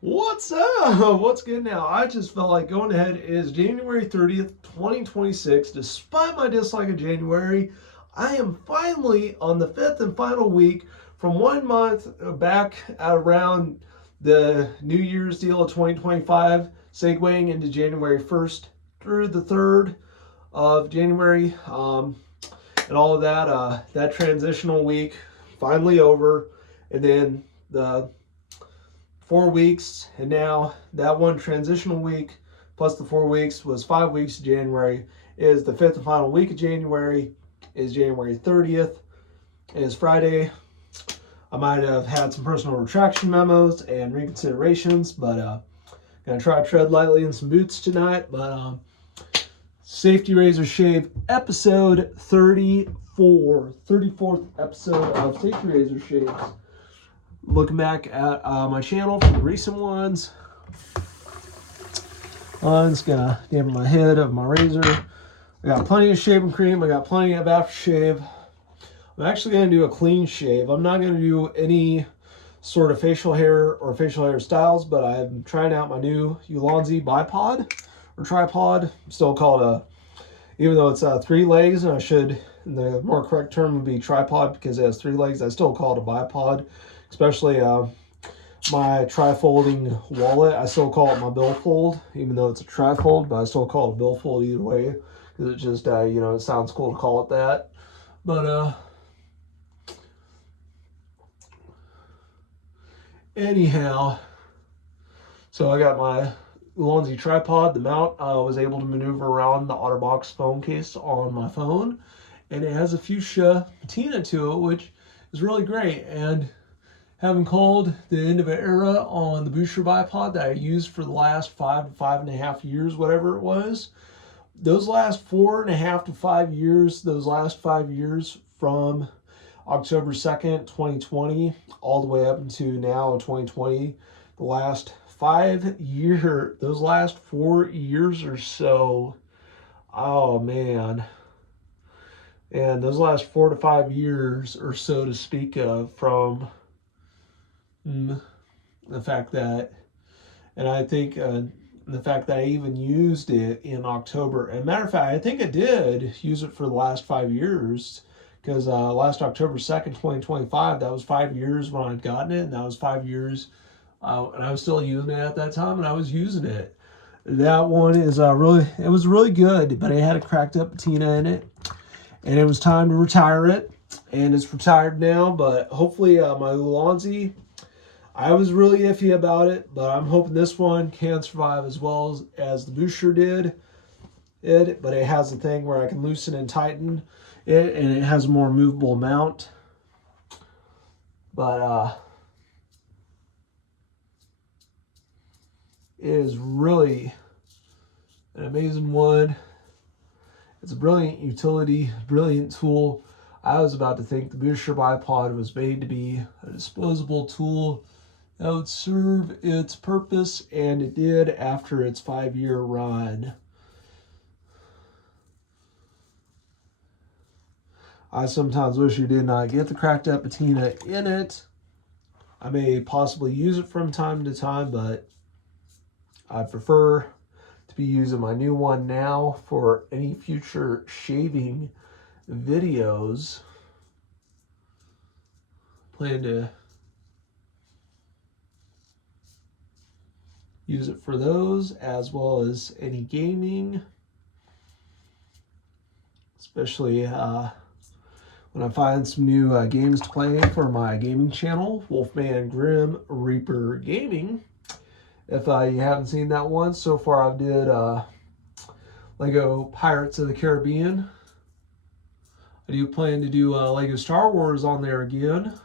What's up? What's good now? I just felt like going ahead. It is January 30th, 2026. Despite my dislike of January, I am finally on the fifth and final week from 1 month back at around the New Year's deal of 2025, segueing into January 1st through the 3rd of January. And all of that, that transitional week finally over. And then the 4 weeks, and now that one transitional week plus the 4 weeks was 5 weeks. January is the fifth and final week of January, is January 30th, is Friday. I might have had some personal retraction memos and reconsiderations, but gonna try to tread lightly in some boots tonight. But Safety Razor Shave episode 34, 34th episode of Safety Razor Shaves. Looking back at my channel for the recent ones. I'm just gonna dampen my head of my razor. I got plenty of shaving cream. I got plenty of aftershave. I'm actually gonna do a clean shave. I'm not gonna do any sort of facial hair or facial hair styles, but I'm trying out my new Ulanzi bipod or tripod. Still called a, even though it's 3 legs, and the more correct term would be tripod because it has 3 legs. I still call it a bipod, especially my tri-folding wallet. I still call it my billfold, even though it's a tri-fold, but I still call it a billfold either way because it just, it sounds cool to call it that. But anyhow, so I got my Ulanzi tripod. The mount I was able to maneuver around the OtterBox phone case on my phone, and it has a fuchsia patina to it, which is really great. And having called the end of an era on the Boucher bipod that I used for the last 5 to 5.5 years, whatever it was, those last 4.5 to 5 years, those last 5 years from October 2nd, 2020, all the way up into now in 2020, the last 5 years, those last 4 years or so, oh man. And those last 4 to 5 years or so to speak of from the fact that, and I think the fact that I even used it in October. And matter of fact, I think I did use it for the last 5 years because last October 2nd, 2025, that was 5 years when I'd gotten it, and that was 5 years, and I was still using it at that time, and I was using it. That one is it was really good, but it had a cracked up patina in it, and it was time to retire it, and it's retired now. But hopefully, my Ulanzi, I was really iffy about it, but I'm hoping this one can survive as well as the Boucher did. But it has a thing where I can loosen and tighten it, and it has a more movable mount. But it is really an amazing wood. It's a brilliant utility, brilliant tool. I was about to think the Boucher bipod was made to be a disposable tool that would serve its purpose, and it did after its 5-year run. I sometimes wish it did not get the cracked up patina in it. I may possibly use it from time to time, but I prefer to be using my new one now for any future shaving videos. Plan to use it for those as well as any gaming, especially when I find some new games to play for my gaming channel, Wolfman Grim Reaper Gaming. If you haven't seen that one, so far I did Lego Pirates of the Caribbean. I do plan to do Lego Star Wars on there again.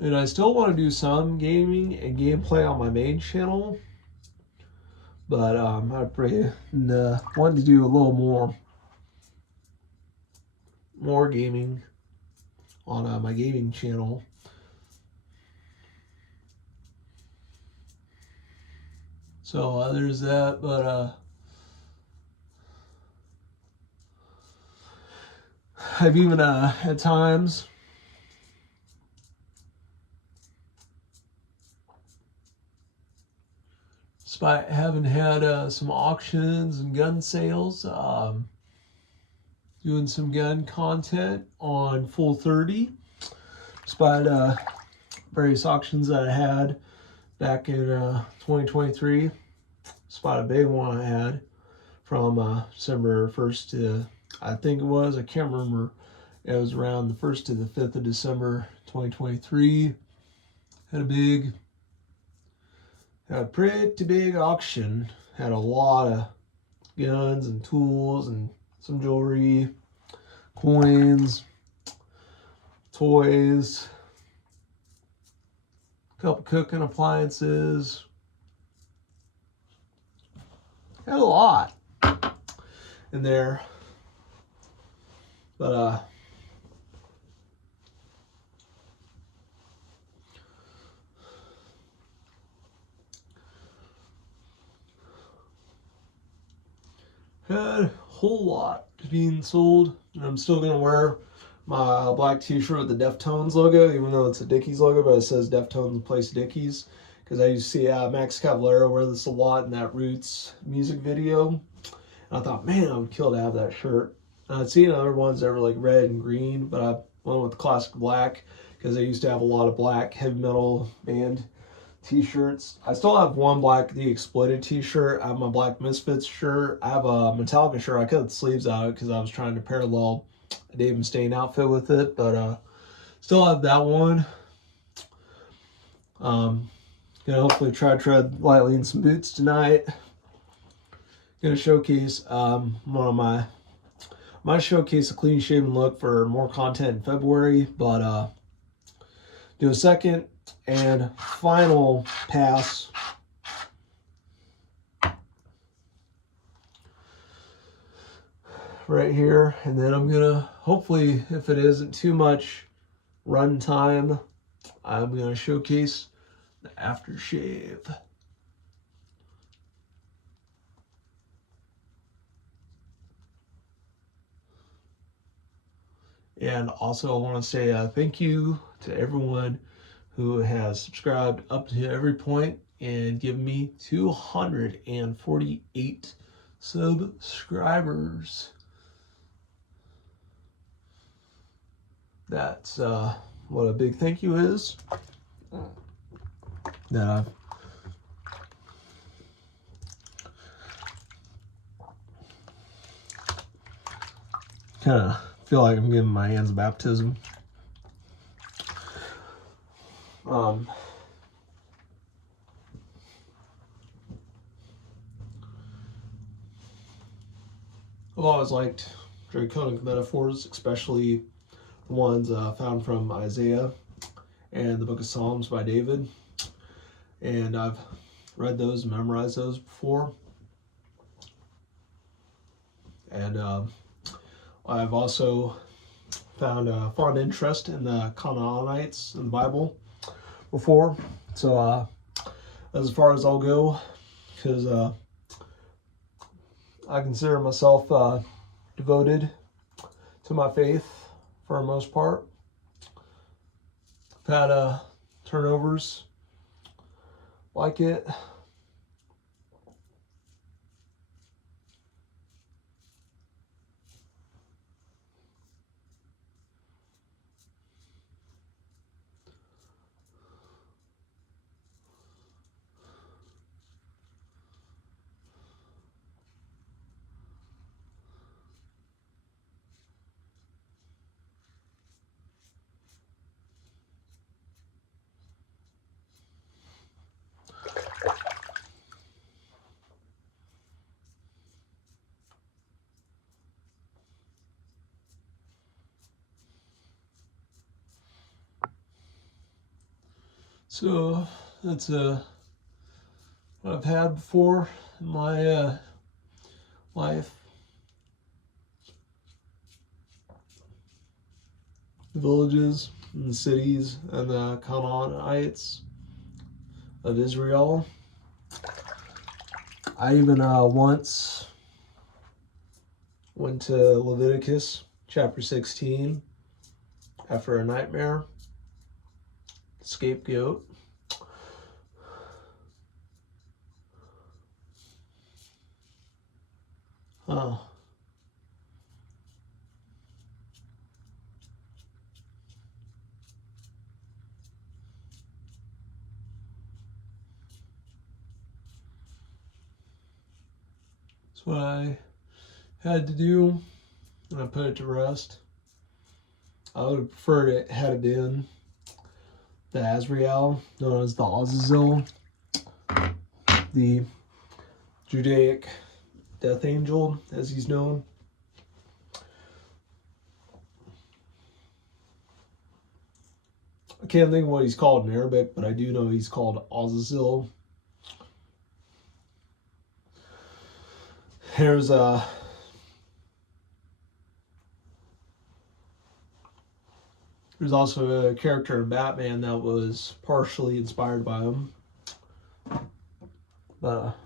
And I still want to do some gaming and gameplay on my main channel. But I wanted to do a little more gaming on my gaming channel. So there's that, but I've even at times despite having had some auctions and gun sales, doing some gun content on Full 30, despite various auctions that I had back in 2023. Despite a big one I had from December 1st to, I think it was, I can't remember. It was around the 1st to the 5th of December 2023. Had a pretty big auction. Had a lot of guns and tools and some jewelry, coins, toys, a couple cooking appliances. Had a lot in there. But had a whole lot being sold, and I'm still gonna wear my black t-shirt with the Deftones logo, even though it's a Dickies logo, but it says Deftones Place Dickies, because I used to see Max Cavalera wear this a lot in that Roots music video, and I thought, man, I would kill to have that shirt. And I'd seen other ones that were like red and green, but I went with the classic black because I used to have a lot of black heavy metal band t-shirts. I still have one black The Exploited t-shirt. I have my Black Misfits shirt. I have a Metallica shirt. I cut the sleeves out because I was trying to parallel a Dave Mustaine outfit with it, but still have that one. Gonna hopefully try to tread lightly in some boots tonight. Gonna showcase one of my showcase a clean shaven look for more content in February, but do a second and final pass right here, and then I'm gonna, hopefully, if it isn't too much run time, I'm gonna showcase the aftershave. And also I want to say thank you to everyone who has subscribed up to every point and given me 248 subscribers. That's what a big thank you is. That I've kind of feel like I'm giving my hands a baptism. I've always liked draconic metaphors, especially the ones found from Isaiah and the book of Psalms by David. And I've read those and memorized those before. And I've also found a fond interest in the Canaanites in the Bible before. So as far as I'll go, because I consider myself devoted to my faith for the most part. I've had turnovers like it. So that's what I've had before in my life. The villages and the cities and the Canaanites of Israel. I even once went to Leviticus chapter 16 after a nightmare. Scapegoat. Oh. That's what I had to do, and I put it to rest. I would have preferred it had it been the Azrael, known as the Azazel, the Judaic death angel, as he's known. I can't think of what he's called in Arabic, but I do know he's called Azazel. There's also a character in Batman that was partially inspired by him. But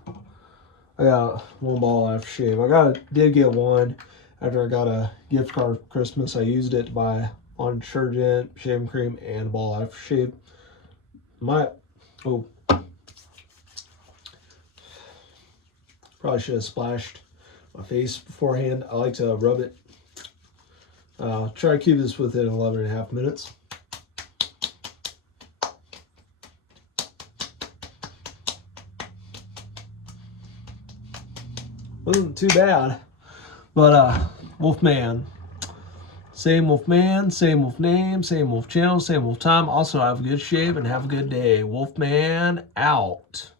I got one ball aftershave. Did get one after I got a gift card for Christmas. I used it to buy laundry detergent, shaving cream, and a ball aftershave. Probably should have splashed my face beforehand. I like to rub it. Try to keep this within 11.5 minutes. Wasn't too bad. But Wolfman. Same Wolfman, same Wolf name, same Wolf channel, same Wolf time. Also, have a good shave and have a good day. Wolfman out.